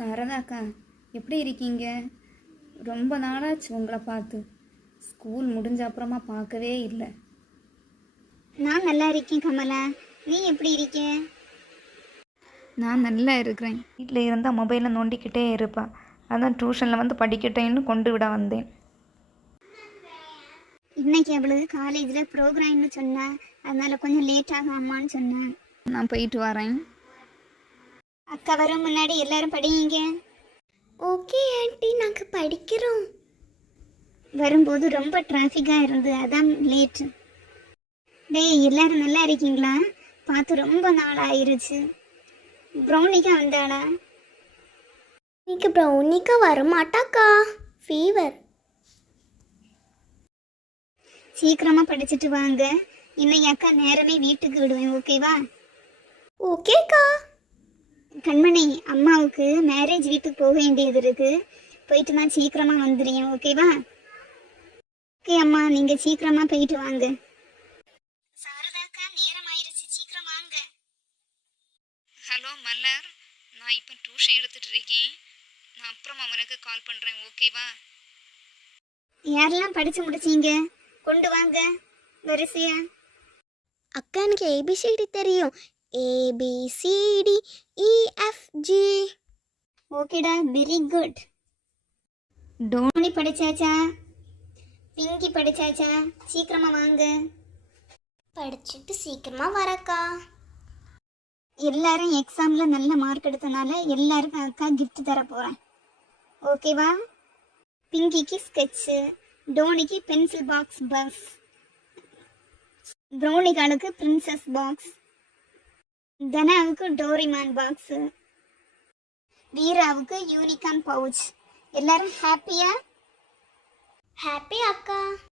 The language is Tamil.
சாரதாக்கா, எப்படி இருக்கீங்க? ரொம்ப நாளாச்சு உங்களை பார்த்து. ஸ்கூல் முடிஞ்ச அப்புறமா பார்க்கவே இல்லை. நான் நல்லா இருக்கேன் கமலா. நீ எப்படி இருக்க? நான் நல்லா இருக்கிறேன். வீட்டில் இருந்தால் மொபைலை நோண்டிக்கிட்டே இருப்பேன். அதான் டியூஷனில் வந்து படிக்கட்டேன்னு கொண்டு விட வந்தேன். இன்னைக்கு அவளுக்கு காலேஜில் ப்ரோக்ராம்னு சொன்னேன், அதனால கொஞ்சம் லேட் ஆகும் அம்மான்னு சொன்னேன். நான் போயிட்டு வரேன். அக்கா வர முன்னாடி எல்லாரும் படிங்க. ஓகே ஆண்டி, நாங்கள் படிக்கிறோம். வரும்போது ரொம்ப டிராஃபிக்காக இருந்து அதான் லேட்டு. டேய், எல்லாரும் நல்லா இருக்கீங்களா? பார்த்து ரொம்ப நாள் ஆயிருச்சு. ப்ரௌனிக்கா வந்தாளா? இன்னைக்கு ப்ரௌனிக்கா வரமாட்டாக்கா, ஃபீவர். சீக்கிரமாக படிச்சுட்டு வாங்க. இன்னைக்கு அக்கா நேரமே வீட்டுக்கு விடுவேன், ஓகேவா? ஓகேக்கா. கண்மணி, அம்மாவுக்கு மேரேஜ் வீட்டுக்கு போக வேண்டியது இருக்கு. போயிட்டு நான் சீக்கிரமாக வந்துடுறேன், ஓகேவா? ஓகே அம்மா, நீங்கள் சீக்கிரமாக போயிட்டு வாங்க. சாரதாக்கா, நேரம் ஆயிருச்சு, சீக்கிரம் வாங்க. ஹலோ மலர், நான் இப்போ டியூஷன் எடுத்துகிட்டு இருக்கேன். நான் அப்புறமா அவனுக்கு கால் பண்ணுறேன், ஓகேவா? யாரெல்லாம் படித்து முடிச்சீங்க? கொண்டு வாங்க வரிசையா. அக்கா, எனக்கு ஏபிசிடி தெரியும். ABCD EFG. ஓகேடா, வெரி குட். டோன்ட் டோனி படிச்சாச்சா? பிங்கி படிச்சாச்சா? சீக்கிரமா வாங்க. படிச்சுட்டு சீக்கிரமா வரக்கா. எல்லாரும் எக்ஸாம்ல நல்ல மார்க் எடுத்தனால எல்லாருக்கும் அக்கா கிஃப்ட் தர போறேன், ஓகேவா? பிங்கிக்கு ஸ்கெட்சு, டோனிக்கு பென்சில் பாக்ஸ் பஸ், ப்ரௌனிகாலுக்கு பிரின்சஸ் பாக்ஸ், தனாவுக்கு டோரிமான் பாக்ஸ், வீராவுக்கு யூனிகார்ன் பவுச். எல்லாரும் ஹாப்பியா?